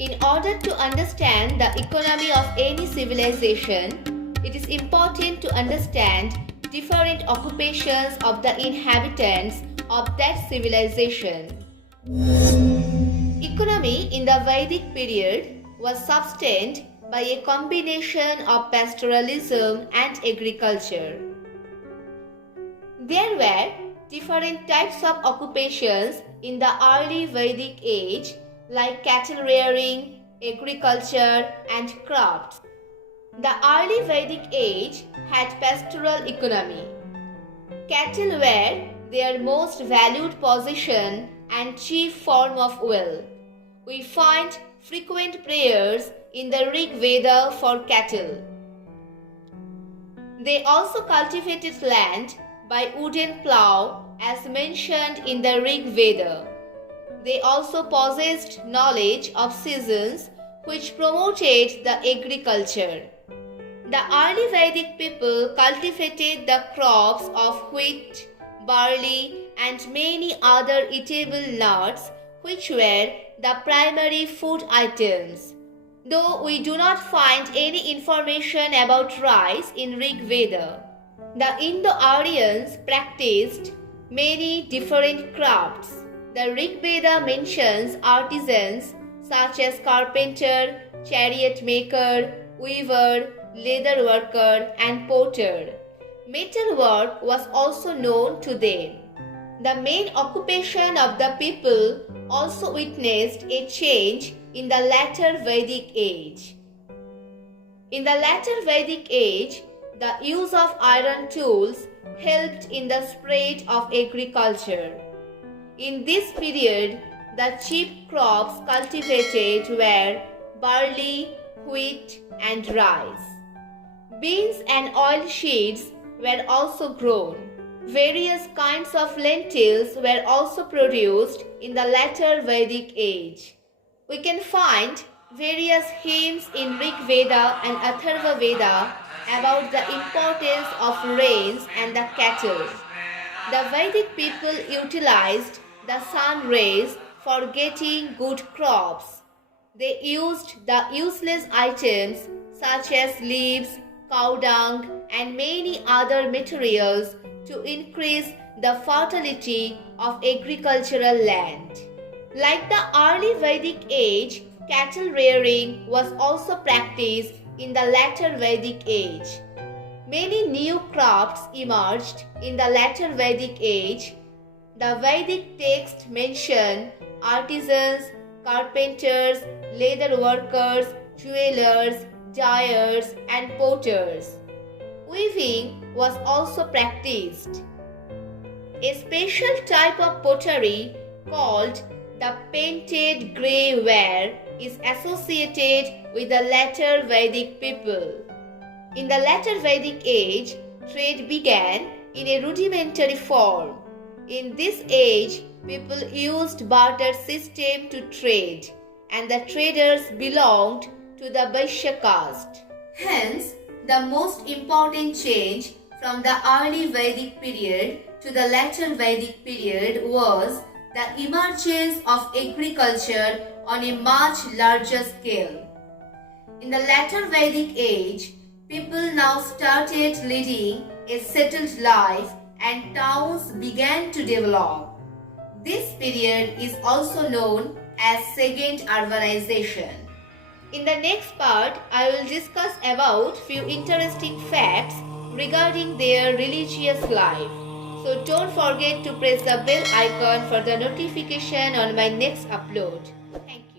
In order to understand the economy of any civilization, it is important to understand different occupations of the inhabitants of that civilization. Economy in the Vedic period was sustained by a combination of pastoralism and agriculture. There were different types of occupations in the early Vedic age like cattle rearing, agriculture and crafts. The early Vedic age had pastoral economy. Cattle were their most valued possession and chief form of wealth. We find frequent prayers in the Rig Veda for cattle. They also cultivated land by wooden plough as mentioned in the Rig Veda. They also possessed knowledge of seasons which promoted the agriculture. The early Vedic people cultivated the crops of wheat, barley and many other eatable nuts which were the primary food items. Though we do not find any information about rice in Rig Veda, the Indo-Aryans practiced many different crafts. The Rig Veda mentions artisans such as carpenter, chariot maker, weaver, leather worker and potter. Metal work was also known to them. The main occupation of the people also witnessed a change in the latter Vedic age. In the latter Vedic age, the use of iron tools helped in the spread of agriculture. In this period, the chief crops cultivated were barley, wheat and rice. Beans and oilseeds were also grown. Various kinds of lentils were also produced in the latter Vedic age. We can find various hymns in Rig Veda and Atharva Veda about the importance of rains and the cattle. The Vedic people utilized the sun rays for getting good crops. They used the useless items such as leaves, cow dung and many other materials to increase the fertility of agricultural land. Like the early Vedic age, cattle rearing was also practiced in the latter Vedic age. Many new crafts emerged in the latter Vedic age. The Vedic texts mention artisans, carpenters, leather workers, jewelers, dyers and potters. Weaving was also practiced. A special type of pottery called the painted grey ware is associated with the latter Vedic people. In the latter Vedic age, trade began in a rudimentary form. In this age, people used barter system to trade, and the traders belonged to the Vaishya caste. Hence, the most important change from the early Vedic period to the latter Vedic period was the emergence of agriculture on a much larger scale. In the latter Vedic age, people now started leading a settled life and towns began to develop. This period is also known as second urbanization. In the next part, I will discuss about few interesting facts regarding their religious life. So don't forget to press the bell icon for the notification on my next upload. Thank you.